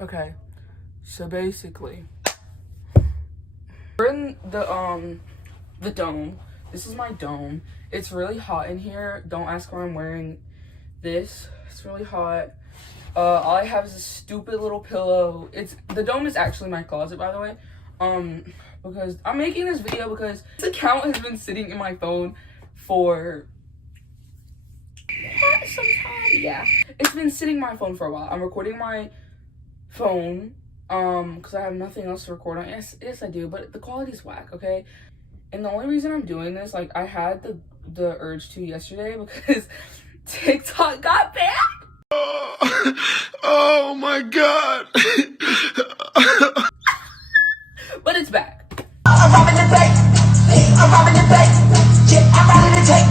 Okay, so basically, we're in the dome. This is my dome. It's really hot in here. Don't ask why I'm wearing this. It's really hot. All I have is a stupid little pillow. The dome is actually my closet, by the way. Because I'm making this video because this account has been sitting in my phone for some time. Yeah, it's been sitting in my phone for a while. I'm recording my phone because I have nothing else to record on. Yes I do, but the quality's whack, okay? And the only reason I'm doing this, like, I had the urge to yesterday because TikTok got banned. Oh my god. But it's back. I'm robbing the bank. I'm robbing the bank. Yeah, I'm robbing the tank.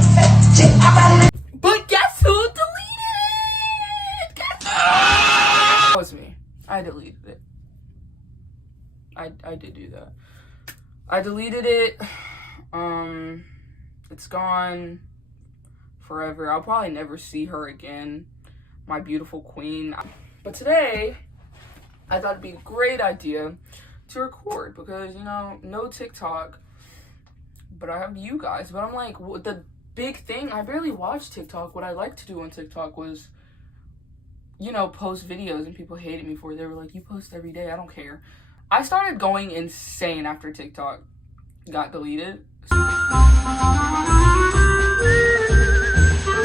Yeah, I'm robbing the. But guess who deleted it? That was me. I deleted it. I did do that. I deleted it. It's gone forever. I'll probably never see her again. My beautiful queen. But today, I thought it'd be a great idea to record because, you know, no TikTok, but I have you guys. But I'm like, the big thing, I barely watch TikTok. What I like to do on TikTok was, you know, post videos, and people hated me for it. They were like, you post every day. I don't care. I started going insane after TikTok got deleted.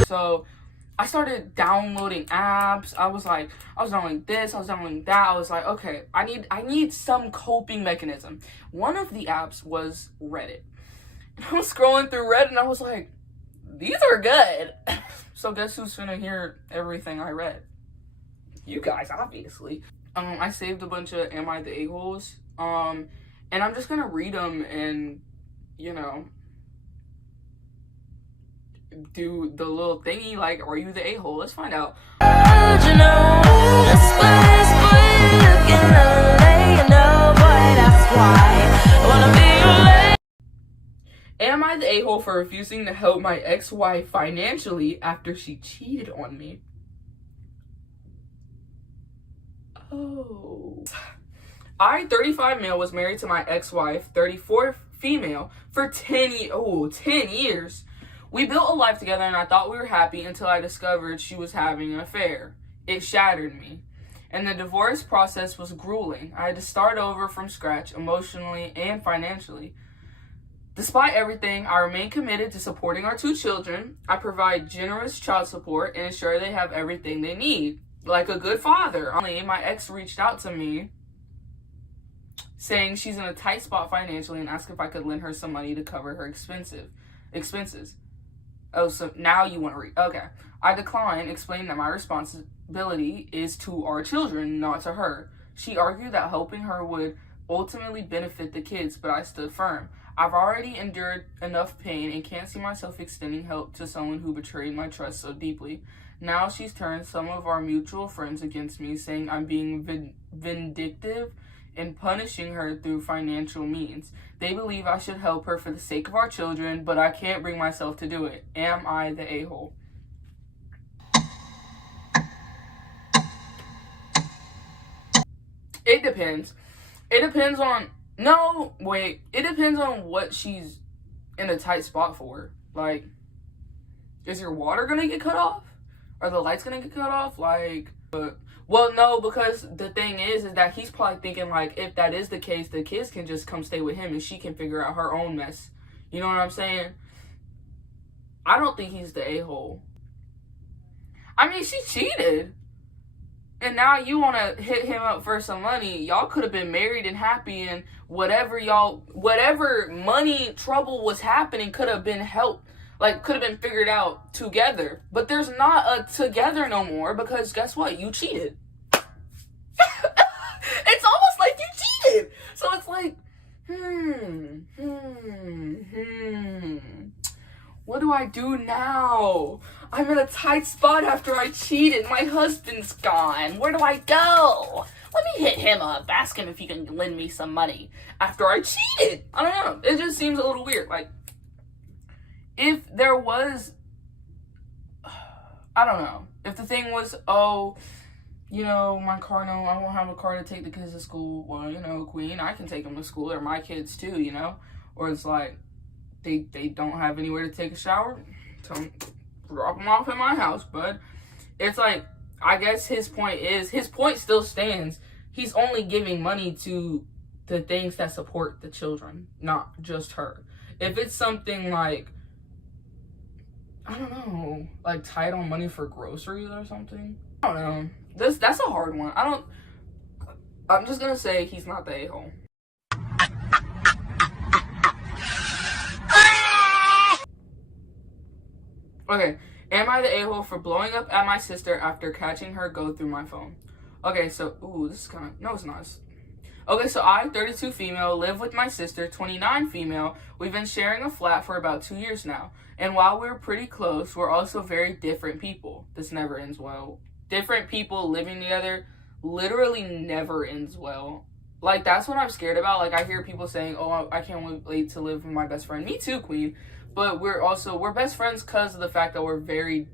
So I started downloading apps. I was downloading this, I was downloading that. I was like, okay, I need some coping mechanism. One of the apps was Reddit. And I was scrolling through Reddit and I was like, these are good. So guess who's gonna hear everything I read? You guys, obviously. I saved a bunch of Am I the A-holes? And I'm just gonna read them and, you know, do the little thingy like, are you the a-hole? Let's find out. Am I the a-hole for refusing to help my ex-wife financially after she cheated on me? Oh. I, 35 male, was married to my ex-wife, 34 female, for 10 years. We built a life together and I thought we were happy until I discovered she was having an affair. It shattered me. And the divorce process was grueling. I had to start over from scratch emotionally and financially. Despite everything, I remain committed to supporting our 2 children. I provide generous child support and ensure they have everything they need. Like a good father. My ex reached out to me saying she's in a tight spot financially and asked if I could lend her some money to cover her expenses. Oh, so now you want to read. Okay. I declined, explaining that my responsibility is to our children, not to her. She argued that helping her would ultimately benefit the kids, but I stood firm. I've already endured enough pain and can't see myself extending help to someone who betrayed my trust so deeply. Now she's turned some of our mutual friends against me, saying I'm being vindictive and punishing her through financial means. They believe I should help her for the sake of our children, but I can't bring myself to do it. Am I the a-hole? It depends. It depends on... No, wait. It depends on what she's in a tight spot for. Like, is your water gonna get cut off? Are the lights gonna get cut off? Like... Well, no, because the thing is that he's probably thinking, like, if that is the case, the kids can just come stay with him and she can figure out her own mess. You know what I'm saying? I don't think he's the a-hole. I mean, she cheated. And now you want to hit him up for some money. Y'all could have been married and happy, and whatever money trouble was happening could have been helped. Like, could have been figured out together. But there's not a together no more because guess what? You cheated. It's almost like you cheated. So it's like, what do I do now? I'm in a tight spot after I cheated. My husband's gone. Where do I go? Let me hit him up. Ask him if he can lend me some money after I cheated. I don't know. It just seems a little weird. Like, if there was, I don't know. If the thing was, oh, you know, my car, no, I won't have a car to take the kids to school. Well, you know, queen, I can take them to school. They're my kids too, you know? Or it's like, they don't have anywhere to take a shower. Tell them, drop them off at my house, bud. It's like, I guess his point still stands. He's only giving money to the things that support the children, not just her. If it's something like, I don't know, like tight on money for groceries or something. I don't know. That's a hard one. I'm just gonna say he's not the a-hole. Okay, am I the a-hole for blowing up at my sister after catching her go through my phone? Okay, so, ooh, this is kind of, no, it's not. Okay, so I, 32 female, live with my sister, 29 female. We've been sharing a flat for about 2 years now. And while we're pretty close, we're also very different people. This never ends well. Different people living together literally never ends well. Like, that's what I'm scared about. Like, I hear people saying, oh, I can't wait to live with my best friend. Me too, queen. But we're best friends because of the fact that we're very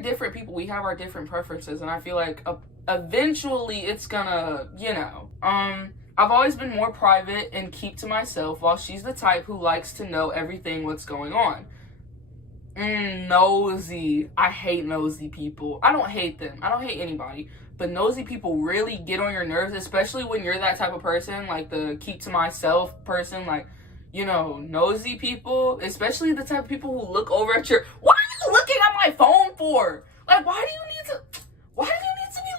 different people. We have our different preferences. And I feel like eventually it's gonna, you know. I've always been more private and keep to myself, while she's the type who likes to know everything what's going on. Nosy. I hate nosy people. I don't hate them. I don't hate anybody. But nosy people really get on your nerves, especially when you're that type of person, like the keep to myself person, like, you know, nosy people, especially the type of people who look over at your, what are you looking at my phone for? Like, why do you need to be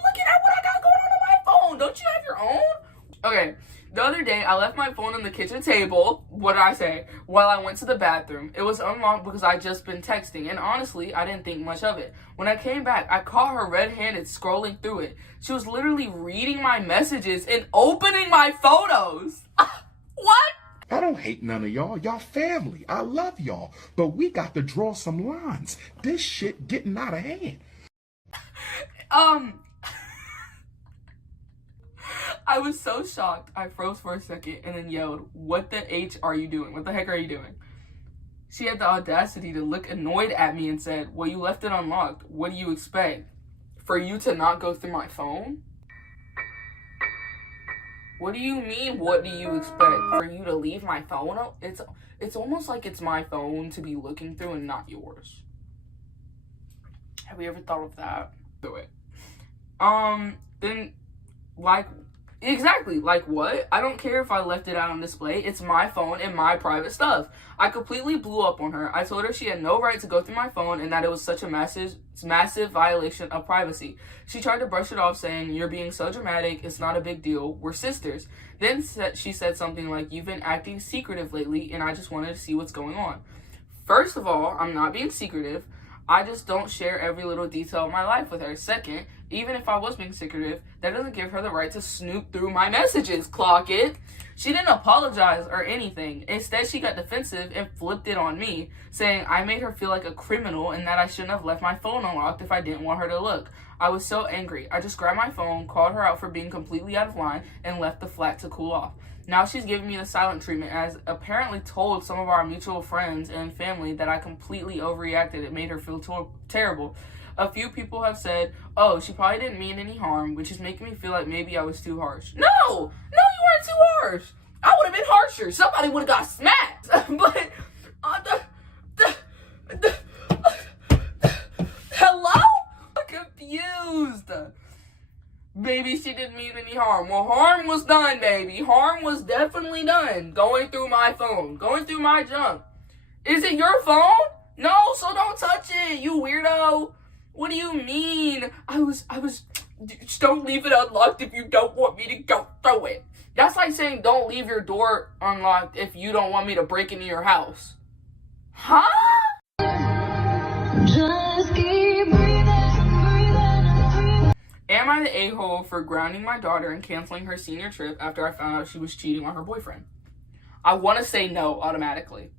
looking at what I got going on my phone? Don't you have your own? Okay, the other day, I left my phone on the kitchen table, what did I say, while I went to the bathroom. It was unlocked because I'd just been texting, and honestly, I didn't think much of it. When I came back, I caught her red-handed scrolling through it. She was literally reading my messages and opening my photos. What? I don't hate none of y'all. Y'all family. I love y'all. But we got to draw some lines. This shit getting out of hand. I was so shocked. I froze for a second and then yelled, "What the H are you doing? What the heck are you doing?" She had the audacity to look annoyed at me and said, "Well, you left it unlocked. What do you expect? For you to not go through my phone?" What do you mean, what do you expect? For you to leave my phone? It's almost like it's my phone to be looking through and not yours. Have you ever thought of that? Do it. Then, like, exactly, like what? I don't care if I left it out on display. It's my phone and my private stuff. I completely blew up on her. I told her she had no right to go through my phone and that it was such a massive violation of privacy. She tried to brush it off, saying, "You're being so dramatic, it's not a big deal, we're sisters." Then she said something like, "You've been acting secretive lately and I just wanted to see what's going on." First of all, I'm not being secretive. I just don't share every little detail of my life with her. Second, even if I was being secretive, that doesn't give her the right to snoop through my messages, clock it. She didn't apologize or anything. Instead, she got defensive and flipped it on me, saying I made her feel like a criminal and that I shouldn't have left my phone unlocked if I didn't want her to look. I was so angry. I just grabbed my phone, called her out for being completely out of line, and left the flat to cool off. Now she's giving me the silent treatment, as apparently told some of our mutual friends and family that I completely overreacted. It made her feel terrible. A few people have said, "Oh, she probably didn't mean any harm," which is making me feel like maybe I was too harsh. No, you weren't too harsh. I would have been harsher. Somebody would have got smacked. But, hello? I'm confused. Baby, she didn't mean any harm. Well, harm was done, baby. Harm was definitely done. Going through my phone. Going through my junk. Is it your phone? No, so don't touch it, you weirdo. What do you mean? Just don't leave it unlocked if you don't want me to go through it. That's like saying don't leave your door unlocked if you don't want me to break into your house. Huh? Just keep breathing. Am I the a-hole for grounding my daughter and canceling her senior trip after I found out she was cheating on her boyfriend? I want to say no automatically,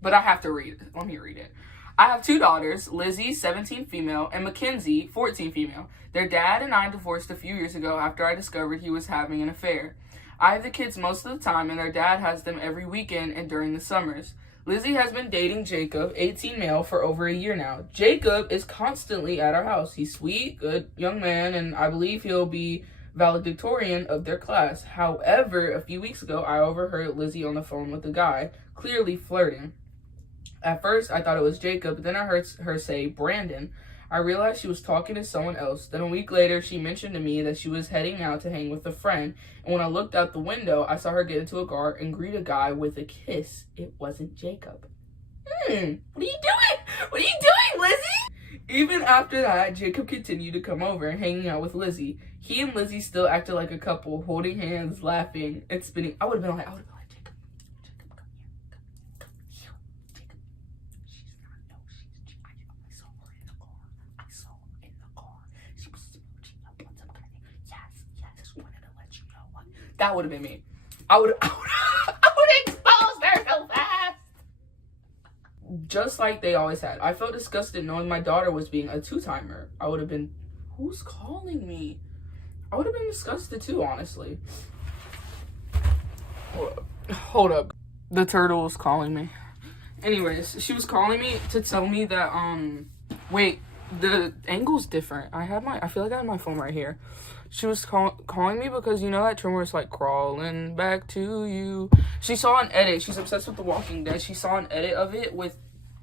but I have to read it. Let me read it. I have 2 daughters, Lizzie, 17 female, and Mackenzie, 14 female. Their dad and I divorced a few years ago after I discovered he was having an affair. I have the kids most of the time, and their dad has them every weekend and during the summers. Lizzie has been dating Jacob, 18 male, for over a year now. Jacob is constantly at our house. He's sweet, good young man, and I believe he'll be valedictorian of their class. However, a few weeks ago, I overheard Lizzie on the phone with a guy, clearly flirting. At first, I thought it was Jacob, but then I heard her say Brandon. I realized she was talking to someone else. Then a week later, she mentioned to me that she was heading out to hang with a friend. And when I looked out the window, I saw her get into a car and greet a guy with a kiss. It wasn't Jacob. What are you doing? What are you doing, Lizzie? Even after that, Jacob continued to come over and hanging out with Lizzie. He and Lizzie still acted like a couple, holding hands, laughing, and spinning. I would have been like, Jacob, Jacob, come here, Jacob. She's not, no, I saw her in the car. She was smooching up on some kind of thing. Yes, just wanted to let you know. That would have been me. I would expose her so fast. Just like they always had. I felt disgusted knowing my daughter was being a two-timer. I would have been, who's calling me? I would have been disgusted too, honestly. Hold up. The turtle is calling me. Anyways, she was calling me to tell me that, wait, the angle's different. I feel like I have my phone right here. She was calling me because, you know that term where it's like, crawling back to you. She saw an edit. She's obsessed with The Walking Dead. She saw an edit of it with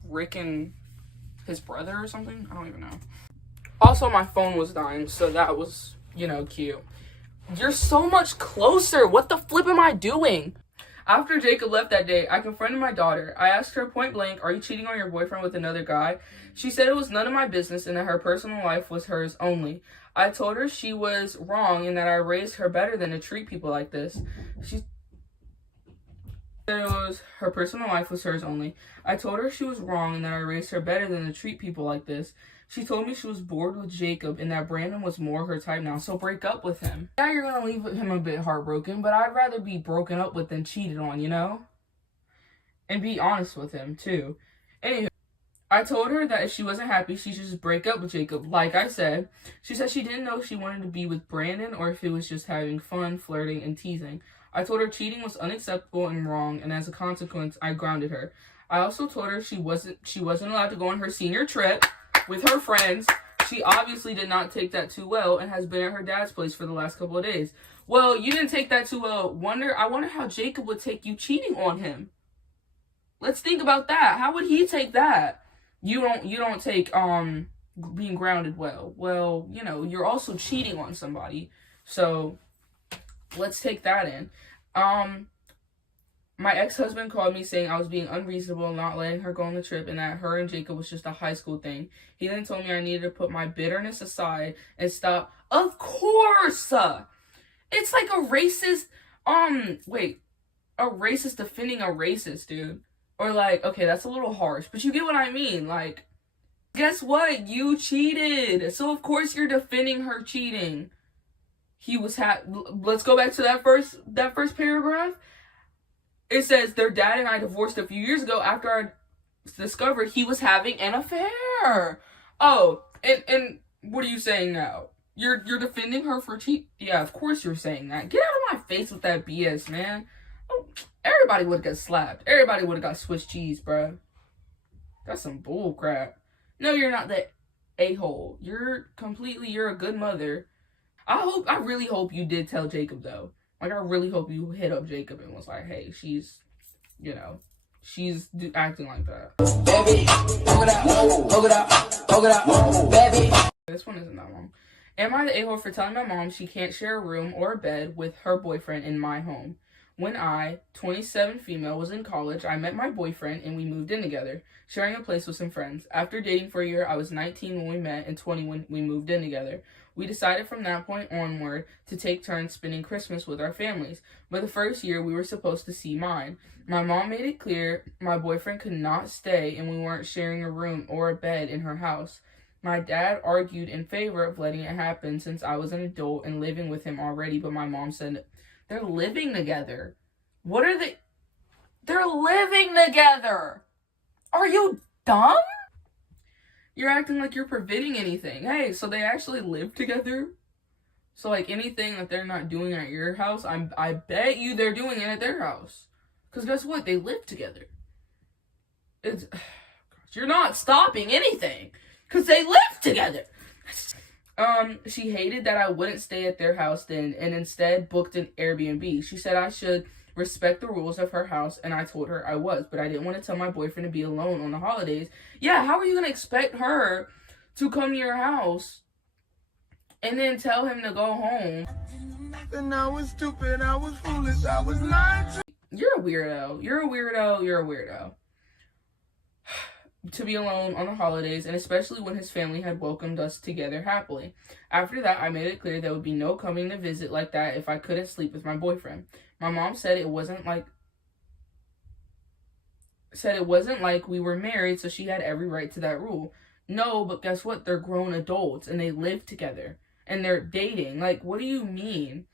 Rick and his brother or something. I don't even know. Also, my phone was dying, so that was, you know, cute. You're so much closer. What the flip am I doing? After Jacob left that day, I confronted my daughter. I asked her point blank, are you cheating on your boyfriend with another guy? She said it was none of my business and that her personal life was hers only. I told her she was wrong and that I raised her better than to treat people like this. She said it was her personal life was hers only. I told her she was wrong and that I raised her better than to treat people like this. She told me she was bored with Jacob and that Brandon was more her type now, so break up with him. Yeah, you're gonna leave him a bit heartbroken, but I'd rather be broken up with than cheated on, you know? And be honest with him, too. Anywho, I told her that if she wasn't happy, she should just break up with Jacob, like I said. She said she didn't know if she wanted to be with Brandon or if it was just having fun, flirting, and teasing. I told her cheating was unacceptable and wrong, and as a consequence, I grounded her. I also told her she wasn't allowed to go on her senior trip with her friends. She obviously did not take that too well and has been at her dad's place for the last couple of days. Well, you didn't take that too well. I wonder how Jacob would take you cheating on him. Let's think about that. How would he take that? You don't take being grounded well. Well, you know, you're also cheating on somebody. So let's take that in. My ex-husband called me saying I was being unreasonable and not letting her go on the trip and that her and Jacob was just a high school thing. He then told me I needed to put my bitterness aside and stop. Of course! It's like a racist, a racist defending a racist, dude. Or like, okay, that's a little harsh, but you get what I mean. Like, guess what? You cheated. So of course you're defending her cheating. Let's go back to that first paragraph. It says, their dad and I divorced a few years ago after I discovered he was having an affair. Oh, and what are you saying now? You're defending her for cheat? Yeah, of course you're saying that. Get out of my face with that BS, man. Oh, everybody would have got slapped. Everybody would have got Swiss cheese, bro. That's some bull crap. No, you're not the a-hole. You're a good mother. I really hope you did tell Jacob, though. Like, I really hope you hit up Jacob and was like, hey, she's acting like that. Baby, poke it out, baby. This one isn't that long. Am I the a-hole for telling my mom she can't share a room or a bed with her boyfriend in my home? When I, 27 female, was in college, I met my boyfriend and we moved in together, sharing a place with some friends. After dating for a year, I was 19 when we met and 20 when we moved in together. We decided from that point onward to take turns spending Christmas with our families, but the first year we were supposed to see mine. My mom made it clear my boyfriend could not stay and we weren't sharing a room or a bed in her house. My dad argued in favor of letting it happen since I was an adult and living with him already, but my mom said, they're living together. They're living together! Are you dumb? You're acting like you're preventing anything. Hey, so they actually live together? So, like, anything that they're not doing at your house, I bet you they're doing it at their house. Because guess what? They live together. It's you're not stopping anything because they live together. She hated that I wouldn't stay at their house then and instead booked an Airbnb. She said I should respect the rules of her house, and I told her I was, but I didn't want to tell my boyfriend to be alone on the holidays. Yeah, how are you going to expect her to come to your house and then tell him to go home? And I was stupid, I was foolish, I was lying to You're a weirdo. You're a weirdo. You're a weirdo. To be alone on the holidays, and especially when his family had welcomed us together happily. After that, I made it clear there would be no coming to visit like that if I couldn't sleep with my boyfriend. My mom said it wasn't like we were married, so she had every right to that rule. No, but guess what? They're grown adults and they live together and they're dating. Like, what do you mean?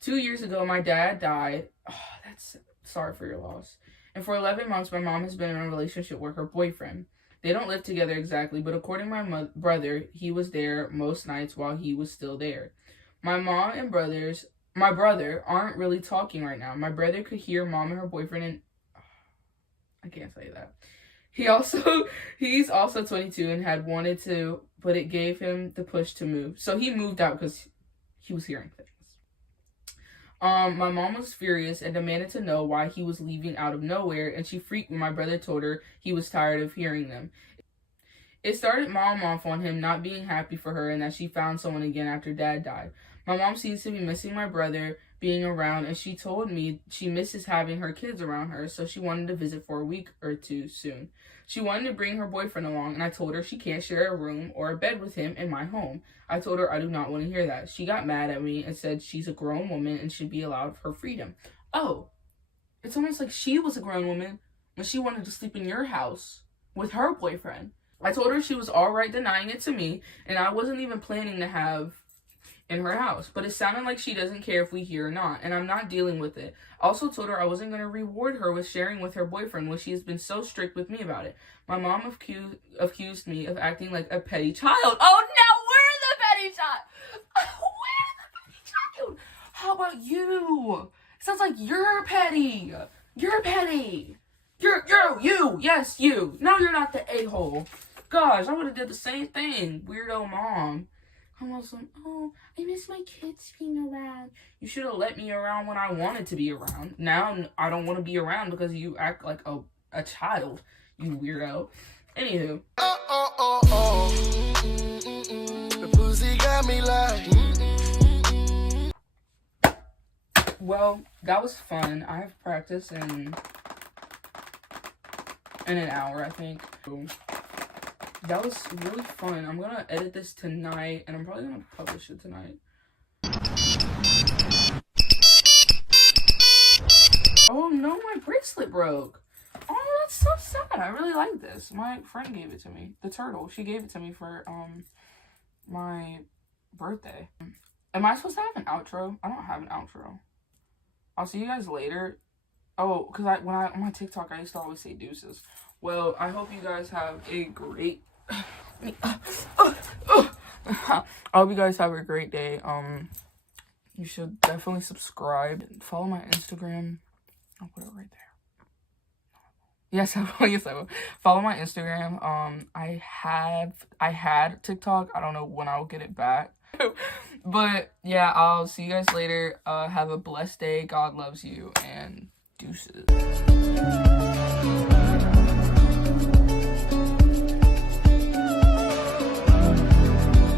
2 years ago, my dad died. Oh, that's sorry for your loss. And for 11 months, my mom has been in a relationship with her boyfriend. They don't live together exactly, but according to my brother, he was there most nights while he was still there. My mom and my brother aren't really talking right now. My brother could hear mom and her boyfriend and I can't say that. He's also 22 and had wanted to, but it gave him the push to move. So he moved out because he was hearing things. My mom was furious and demanded to know why he was leaving out of nowhere, and she freaked when my brother told her he was tired of hearing them. It started mom off on him not being happy for her and that she found someone again after dad died. My mom seems to be missing my brother being around, and she told me she misses having her kids around her, so she wanted to visit for a week or two soon. She wanted to bring her boyfriend along, and I told her she can't share a room or a bed with him in my home. I told her I do not want to hear that. She got mad at me and said she's a grown woman and should be allowed her freedom. Oh, it's almost like she was a grown woman when she wanted to sleep in your house with her boyfriend. I told her she was all right denying it to me, and I wasn't even planning to have in her house, but it sounded like she doesn't care if we hear or not, and I'm not dealing with it. I also told her I wasn't going to reward her with sharing with her boyfriend when she has been so strict with me about it. My mom accused me of acting like a petty child. Oh no, we're the petty child! We're the petty child! How about you? It sounds like you're petty. You're petty. You. Yes, you. No, you're not the a-hole. Gosh, I would have did the same thing. Weirdo mom. I'm also, oh, I miss my kids being around. You should have let me around when I wanted to be around. Now I don't want to be around because you act like a child, you weirdo. Anywho. The pussy got me like. Well, that was fun. I have practice in an hour, I think. That was really fun. I'm gonna edit this tonight, and I'm probably gonna publish it tonight. Oh no, my bracelet broke. Oh, that's so sad. I really like this. My friend gave it to me. The turtle. She gave it to me for my birthday. Am I supposed to have an outro? I don't have an outro. I'll see you guys later. Oh, because on my TikTok, I used to always say deuces. Well, I hope you guys have a great I hope you guys have a great day. You should definitely subscribe. Follow my Instagram. I'll put it right there. Yes, I will. Yes, I will. Follow my Instagram. I had TikTok. I don't know when I'll get it back. But yeah, I'll see you guys later. Have a blessed day. God loves you, and deuces.